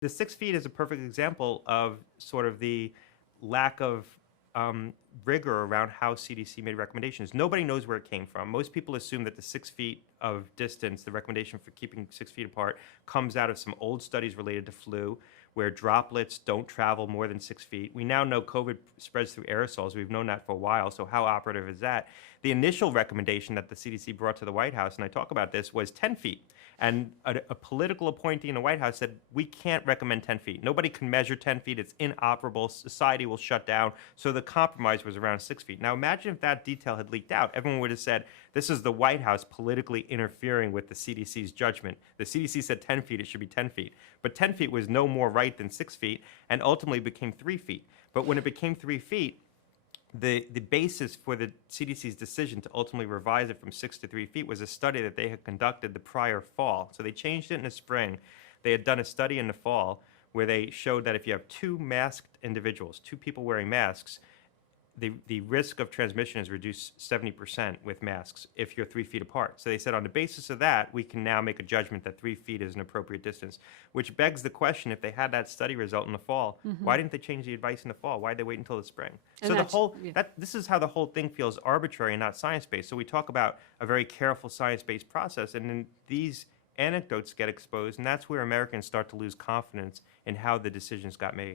The 6 feet is a perfect example of sort of the lack of rigor around how CDC made recommendations. Nobody knows where it came from. Most people assume that the 6 feet of distance, the recommendation for keeping 6 feet apart, comes out of some old studies related to flu, where droplets don't travel more than 6 feet. We now know COVID spreads through aerosols. We've known that for a while. So how operative is that? The initial recommendation that the CDC brought to the White House, and I talk about this, was 10 feet. And a political appointee in the White House said, we can't recommend 10 feet. Nobody can measure 10 feet. It's inoperable. Society will shut down. So the compromise was around 6 feet. Now imagine if that detail had leaked out. Everyone would have said, this is the White House politically interfering with the CDC's judgment. The CDC said 10 feet, it should be 10 feet. But 10 feet was no more right than 6 feet and ultimately became 3 feet. But when it became 3 feet, the basis for the CDC's decision to ultimately revise it from 6 to 3 feet was a study that they had conducted the prior fall. So they changed it in the spring. They had done a study in the fall where they showed that if you have two masked individuals, two people wearing masks, the risk of transmission is reduced 70% with masks if you're 3 feet apart. So they said on the basis of that, we can now make a judgment that 3 feet is an appropriate distance, which begs the question, if they had that study result in the fall, why didn't they change the advice in the fall? Why did they wait until the spring? And So this is how the whole thing feels arbitrary and not science-based. So we talk about a very careful science-based process, and then these anecdotes get exposed, and that's where Americans start to lose confidence in how the decisions got made.